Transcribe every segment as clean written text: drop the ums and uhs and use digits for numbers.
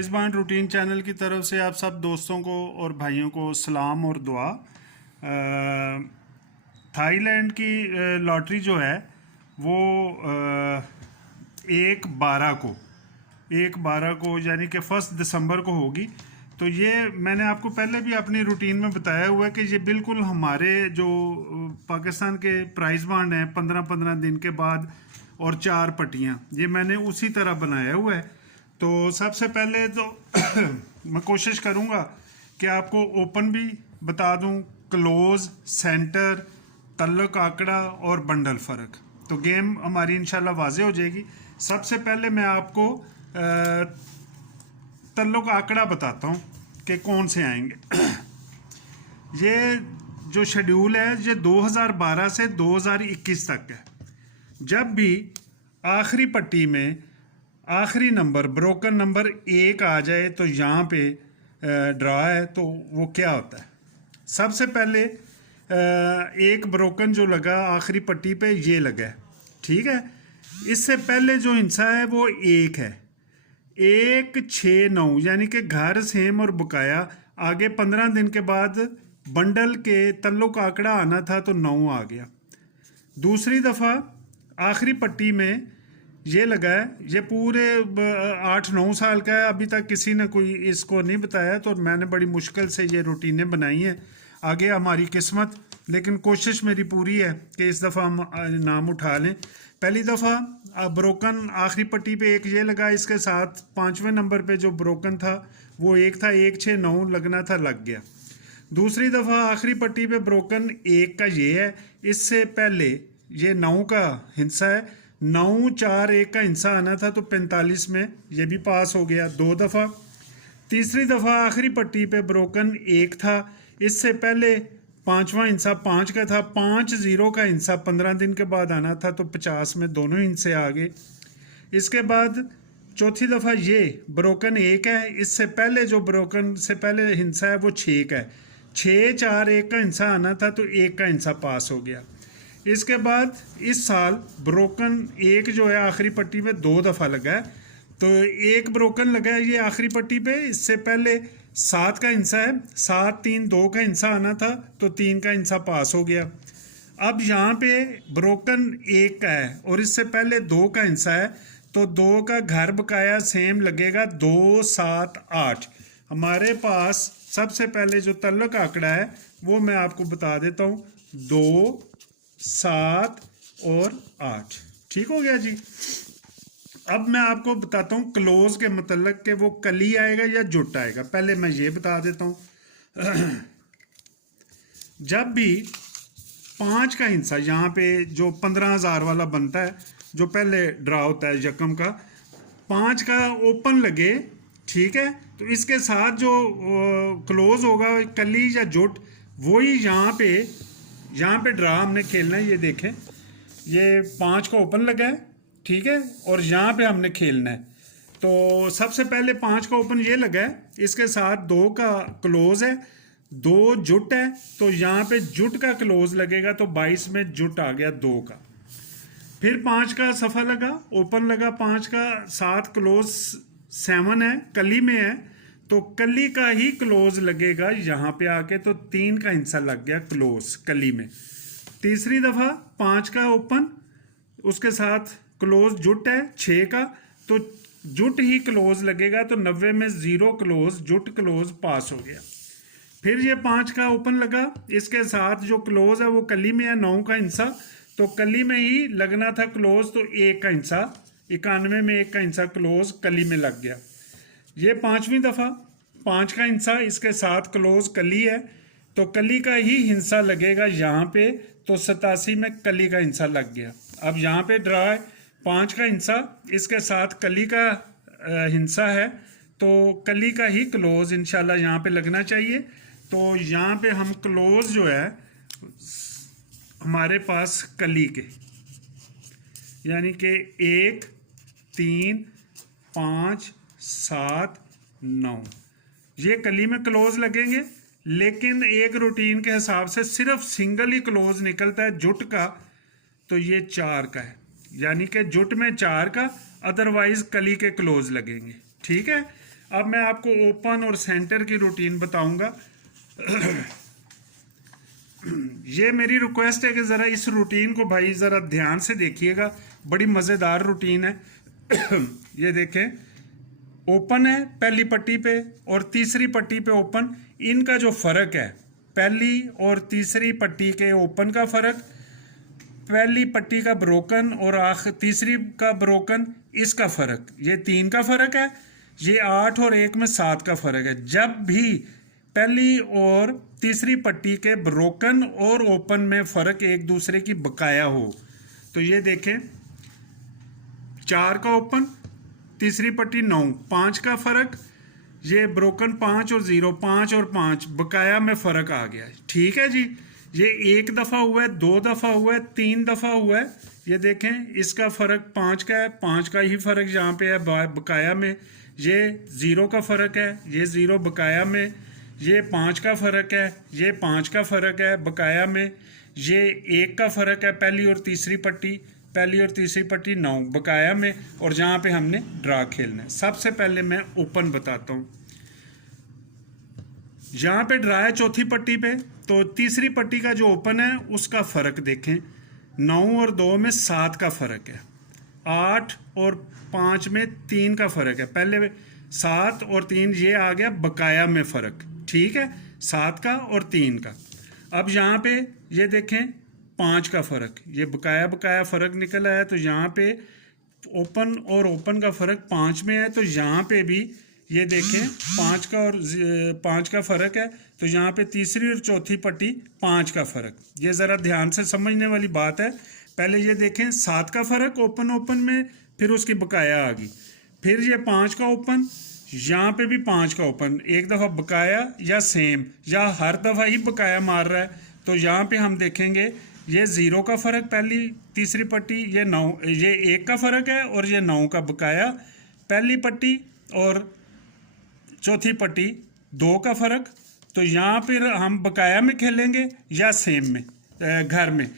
Price routine channel की तरफ से आप सब दोस्तों को और भाइयों को सलाम और दुआ। थाईलैंड की लॉटरी जो है वो 1/12 को यानी कि 1 दिसंबर को होगी। तो ये मैंने आपको पहले भी अपनी रूटीन में बताया हुआ है कि ये बिल्कुल हमारे जो पाकिस्तान के प्राइज़ बांड हैं 15-15 दिन के बाद और 4 पट्टियाँ, ये मैंने उसी तरह बनाया हुआ है। तो सबसे पहले तो मैं कोशिश करूँगा कि आपको ओपन भी बता दूँ, क्लोज, सेंटर, तल्लक आंकड़ा और बंडल फ़र्क। तो गेम हमारी इंशाल्लाह वाज़े हो जाएगी। सबसे पहले मैं आपको तल्लक आंकड़ा बताता हूँ कि कौन से आएंगे। ये जो शेड्यूल है ये 2012 से 2021 तक है। जब भी आखिरी पट्टी में आखिरी नंबर ब्रोकन नंबर 1 आ जाए तो यहाँ पे ड्रा है, तो वो क्या होता है। सबसे पहले एक ब्रोकन जो लगा आखिरी पट्टी पे ये लगा है, ठीक है। इससे पहले जो हिस्सा है वो 1 है, 1, 6, 9 यानी कि घर सेम और बकाया। आगे 15 दिन के बाद बंडल के तल्लुक आंकड़ा आना था तो 9 आ गया। दूसरी दफ़ा आखिरी पट्टी में ये लगा है, ये पूरे 8-9 साल का है, अभी तक किसी ने कोई इसको नहीं बताया, तो मैंने बड़ी मुश्किल से ये रूटीनें बनाई हैं। आगे हमारी किस्मत, लेकिन कोशिश मेरी पूरी है कि इस दफ़ा हम नाम उठा लें। पहली दफ़ा ब्रोकन आखिरी पट्टी पे 1 ये लगा, इसके साथ 5वें नंबर पे जो ब्रोकन था वो 1 था, 1, 6, 9 लगना था, लग गया। दूसरी दफ़ा आखिरी पट्टी पे ब्रोकन 1 का ये है, इससे पहले ये 9 का हिस्सा है, 9, 4, 1 का हिस्सा आना था तो 45 में ये भी पास हो गया 2 दफ़ा। तीसरी दफ़ा आखिरी पट्टी पे ब्रोकन 1 था, इससे पहले 5वां हिस्सा 5 का था, 5, 0 का हिस्सा 15 दिन के बाद आना था तो 50 में दोनों हिस्से आ गए। इसके बाद चौथी दफ़ा ये ब्रोकन 1 है, इससे पहले जो ब्रोकन से पहले हिस्सा है वो 6 का है, 6, 4, 1 का हिस्सा आना था तो 1 का हिस्सा पास हो गया। इसके बाद इस साल ब्रोकन 1 जो है आखिरी पट्टी पे 2 दफ़ा लगा है, तो 1 ब्रोकन लगा है ये आखिरी पट्टी पे, इससे पहले 7 का हिस्सा है, 7, 3, 2 का हिस्सा आना था तो 3 का हिस्सा पास हो गया। अब यहाँ पे ब्रोकन 1 का है और इससे पहले 2 का हिस्सा है, तो 2 का घर बकाया सेम लगेगा, 2, 7, 8। हमारे पास सबसे पहले जो तल्लक आंकड़ा है वो मैं आपको बता देता हूँ, 2, 7 और 8। ठीक हो गया जी। अब मैं आपको बताता हूँ क्लोज के मतलब कि वो कली आएगा या जुट आएगा। पहले मैं ये बता देता हूँ, जब भी 5 का हिस्सा यहाँ पे जो 15,000 वाला बनता है, जो पहले ड्रा होता है यकम का, 5 का ओपन लगे, ठीक है, तो इसके साथ जो क्लोज होगा कली या जुट, वही यहाँ पे ड्रा हमने खेलना है। ये देखें, ये 5 का ओपन लगा है, ठीक है, और यहाँ पे हमने खेलना है। तो सबसे पहले 5 का ओपन ये लगा है, इसके साथ 2 का क्लोज है, 2 जुट है, तो यहाँ पे जुट का क्लोज लगेगा तो 22 में जुट आ गया 2 का। फिर 5 का सफ़ा लगा, ओपन लगा, 5 का 7 क्लोज 7 है, कली में है, तो कली का ही क्लोज लगेगा यहाँ पे आके, तो 3 का हिस्सा लग गया क्लोज कली में। तीसरी दफ़ा 5 का ओपन, उसके साथ क्लोज जुट है 6 का, तो जुट ही क्लोज लगेगा, तो 90 में 0 क्लोज, जुट क्लोज पास हो गया। फिर ये 5 का ओपन लगा, इसके साथ जो क्लोज है वो कली में है, 9 का हिस्सा, तो कली में ही लगना था क्लोज, तो 1 का हिस्सा, 91 में 1 का हिस्सा क्लोज कली में लग गया। ये 5वीं दफ़ा 5 का हिस्सा, इसके साथ क्लोज कली है, तो कली का ही हिस्सा लगेगा यहाँ पे, तो 87 में कली का हिस्सा लग गया। अब यहाँ पे ड्रा है 5 का हिस्सा, इसके साथ कली का हिस्सा है, तो कली का ही क्लोज इंशाल्लाह यहाँ पे लगना चाहिए। तो यहाँ पे हम क्लोज जो है हमारे पास कली के, यानी कि 1, 3, 5, 7, 9 ये कली में क्लोज लगेंगे। लेकिन एक रूटीन के हिसाब से सिर्फ सिंगल ही क्लोज निकलता है जुट का, तो ये 4 का है, यानी कि जुट में 4 का, अदरवाइज कली के क्लोज लगेंगे। ठीक है, अब मैं आपको ओपन और सेंटर की रूटीन बताऊंगा। ये मेरी रिक्वेस्ट है कि ज़रा इस रूटीन को भाई ज़रा ध्यान से देखिएगा, बड़ी मज़ेदार रूटीन है। ये देखें, ओपन है पहली पट्टी पे और तीसरी पट्टी पे ओपन, इनका जो फ़र्क है, पहली और तीसरी पट्टी के ओपन का फ़र्क, पहली पट्टी का ब्रोकन और तीसरी का ब्रोकन, इसका फ़र्क, ये 3 का फ़र्क है। ये 8 और 1 में 7 का फ़र्क है। जब भी पहली और तीसरी पट्टी के ब्रोकन और ओपन में फ़र्क एक दूसरे की बकाया हो, तो ये देखें 4 का ओपन, तीसरी पट्टी 9, 5 का फ़र्क, ये ब्रोकन 5 और 0, 5 और 5 बकाया में फ़र्क आ गया। ठीक है जी, ये 1 दफ़ा हुआ है, 2 दफ़ा हुआ है, 3 दफ़ा हुआ है। ये देखें इसका फ़र्क 5 का है, 5 का ही फ़र्क यहाँ पे है बकाया में। ये 0 का फ़र्क है, ये 0 बकाया में। ये 5 का फ़र्क है, ये 5 का फ़र्क है बकाया में। ये 1 का फ़र्क है पहली और तीसरी पट्टी, पहली और तीसरी पट्टी 9 बकाया में, और जहाँ पे हमने ड्रा खेलना है। सबसे पहले मैं ओपन बताता हूँ। यहाँ पे ड्रा है चौथी पट्टी पे, तो तीसरी पट्टी का जो ओपन है उसका फ़र्क देखें, 9 और 2 में 7 का फ़र्क है, 8 और 5 में 3 का फ़र्क है। पहले 7 और 3 ये आ गया बकाया में फ़र्क, ठीक है, 7 का और 3 का। अब यहाँ पे ये देखें 5 का फ़र्क, ये बकाया फ़र्क निकल आया, तो यहाँ पे ओपन और ओपन का फ़र्क 5 में है, तो यहाँ पे भी ये देखें 5 का और 5 का फ़र्क है, तो यहाँ पे तीसरी और चौथी पट्टी 5 का फ़र्क। ये ज़रा ध्यान से समझने वाली बात है। पहले ये देखें 7 का फ़र्क ओपन में, फिर उसकी बकाया आ गई, फिर ये 5 का ओपन, यहाँ पे भी 5 का ओपन, एक दफ़ा बकाया या सेम या हर दफ़ा ही बकाया मार रहा है, तो यहाँ पे हम देखेंगे ये 0 का फ़र्क पहली तीसरी पट्टी, ये 9, ये 1 का फ़र्क है और ये 9 का बकाया पहली पट्टी और चौथी पट्टी 2 का फ़र्क। तो यहाँ पर हम बकाया में खेलेंगे या सेम में घर में,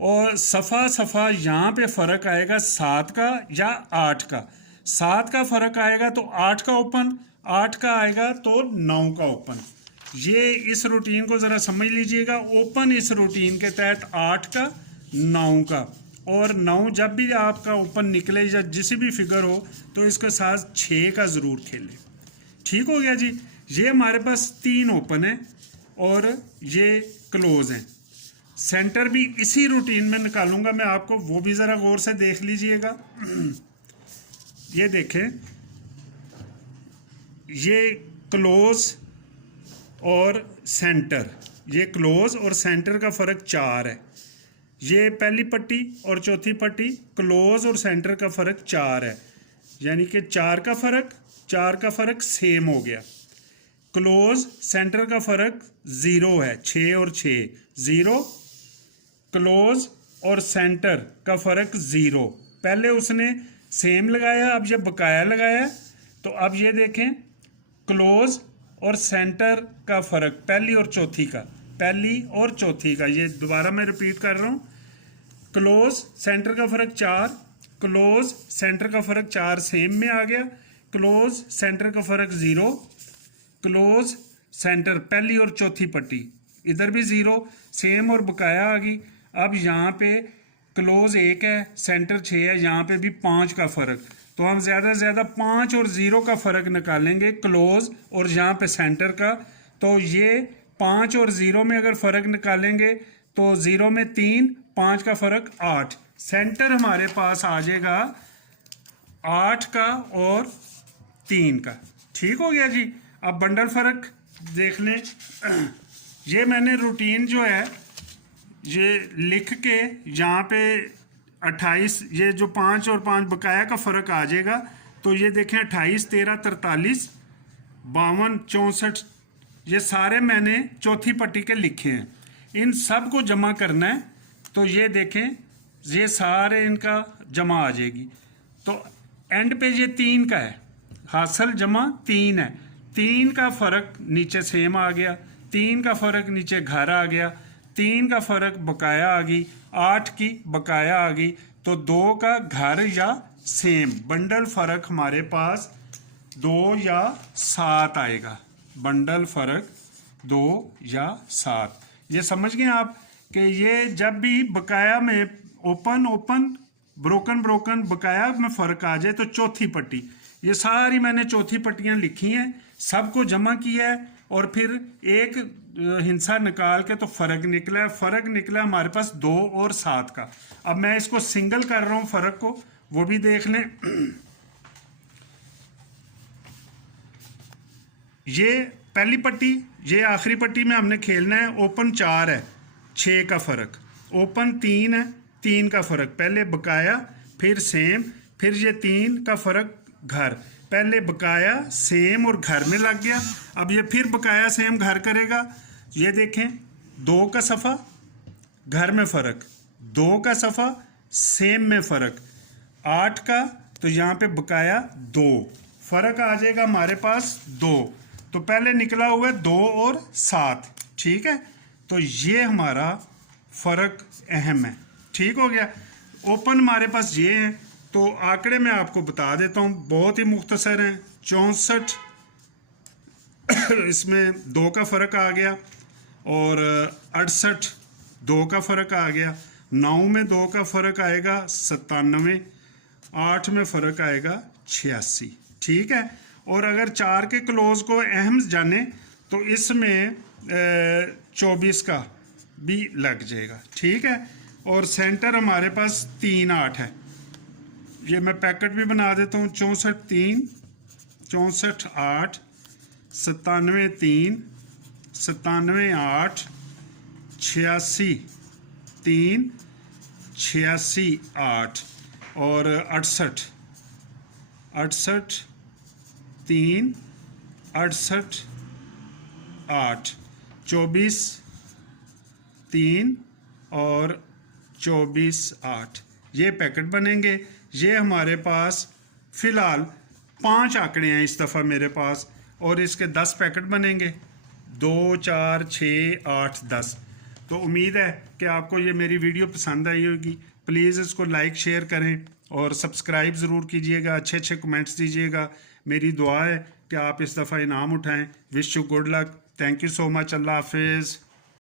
और सफ़ा यहाँ पे फ़र्क आएगा 7 का या 8 का। 7 का फ़र्क आएगा तो 8 का ओपन, 8 का आएगा तो 9 का ओपन। ये इस रूटीन को ज़रा समझ लीजिएगा। ओपन इस रूटीन के तहत 8 का 9 का, और 9 जब भी आपका ओपन निकले या जिस भी फिगर हो तो इसके साथ 6 का ज़रूर खेलें। ठीक हो गया जी। ये हमारे पास 3 ओपन है और ये क्लोज हैं। सेंटर भी इसी रूटीन में निकालूंगा मैं आपको, वो भी ज़रा गौर से देख लीजिएगा। ये देखें, ये क्लोज और सेंटर, ये क्लोज और सेंटर का फ़र्क 4 है। ये पहली पट्टी और चौथी पट्टी क्लोज और सेंटर का फ़र्क 4 है, यानी कि 4 का फ़र्क सेम हो गया। क्लोज सेंटर का फ़र्क 0 है, 6 और 6 0। क्लोज और सेंटर का फ़र्क 0। पहले उसने सेम लगाया, अब ये बकाया लगाया, तो अब ये देखें क्लोज और सेंटर का फ़र्क पहली और चौथी का, पहली और चौथी का, ये दोबारा मैं रिपीट कर रहा हूँ। क्लोज सेंटर का फ़र्क 4, क्लोज सेंटर का फ़र्क 4 सेम में आ गया, क्लोज सेंटर का फ़र्क 0, क्लोज सेंटर पहली और चौथी पट्टी इधर भी 0 सेम और बकाया आ गई। अब यहाँ पे क्लोज 1 है, सेंटर 6 है, यहाँ पे भी 5 का फ़र्क, तो हम ज़्यादा से ज़्यादा 5 और 0 का फ़र्क निकालेंगे क्लोज और यहाँ पे सेंटर का। तो ये 5 और 0 में अगर फ़र्क निकालेंगे तो 0 में 3, 5 का फ़र्क 8, सेंटर हमारे पास आ जाएगा 8 का और 3 का। ठीक हो गया जी। अब बंडल फ़र्क देख लें। ये मैंने रूटीन जो है ये लिख के यहाँ पे 28, ये जो 5 और 5 बकाया का फ़र्क आ जाएगा, तो ये देखें 28, 13, 43, 52, 64, ये सारे मैंने चौथी पट्टी के लिखे हैं। इन सब को जमा करना है, तो ये देखें ये सारे इनका जमा आ जाएगी, तो एंड पे ये 3 का है, हासिल जमा 3 है, 3 का फ़र्क नीचे सेम आ गया, 3 का फ़र्क नीचे घर आ गया, 3 का फ़र्क बकाया आ गई, 8 की बकाया आ गई, तो 2 का घर या सेम। बंडल फ़र्क हमारे पास 2 या 7 आएगा। बंडल फ़र्क 2 या 7। ये समझ गए आप कि ये जब भी बकाया में ओपन ओपन ब्रोकन ब्रोकन बकाया में फ़र्क आ जाए तो चौथी पट्टी, ये सारी मैंने चौथी पट्टियाँ लिखी हैं, सबको जमा किया है और फिर एक हिंसा निकाल के तो फ़र्क निकला है। फ़र्क निकला हमारे पास 2 और 7 का। अब मैं इसको सिंगल कर रहा हूँ फ़र्क को, वो भी देख लें। ये पहली पट्टी, ये आखिरी पट्टी में हमने खेलना है। ओपन 4 है, 6 का फ़र्क। ओपन 3 है, 3 का फ़र्क। पहले बकाया फिर सेम, फिर ये 3 का फ़र्क घर। पहले बकाया सेम और घर में लग गया, अब ये फिर बकाया सेम घर करेगा। ये देखें 2 का सफ़ा घर में फ़र्क, 2 का सफ़ा सेम में फ़र्क, 8 का तो यहाँ पे बकाया 2, फ़र्क आ जाएगा हमारे पास 2। तो पहले निकला हुआ है 2 और 7, ठीक है। तो ये हमारा फ़र्क अहम है, ठीक हो गया। ओपन हमारे पास ये है, तो आंकड़े में आपको बता देता हूँ, बहुत ही मुख्तसर हैं। 64 इसमें 2 का फ़र्क आ गया और 68 2 का फ़र्क आ गया। 9 में 2 का फ़र्क आएगा 97, 8 में फ़र्क आएगा 86, ठीक है। और अगर 4 के क्लोज को अहम जाने तो इसमें 24 का भी लग जाएगा, ठीक है। और सेंटर हमारे पास 3 8 है, ये मैं पैकेट भी बना देता हूँ। 64 3, 64 8, 97 3, 97 8, 86 3, 86 8 और 68 68 3, 68 8, 24 3 और 24 8, ये पैकेट बनेंगे। ये हमारे पास फ़िलहाल 5 आंकड़े हैं इस दफ़ा मेरे पास, और इसके 10 पैकेट बनेंगे, 2 4 6 8 10। तो उम्मीद है कि आपको ये मेरी वीडियो पसंद आई होगी। प्लीज़ इसको लाइक शेयर करें और सब्सक्राइब ज़रूर कीजिएगा, अच्छे अच्छे कमेंट्स दीजिएगा। मेरी दुआ है कि आप इस दफ़ा इनाम उठाएं। Wish you good luck. Thank you so much. अल्लाह हाफिज़।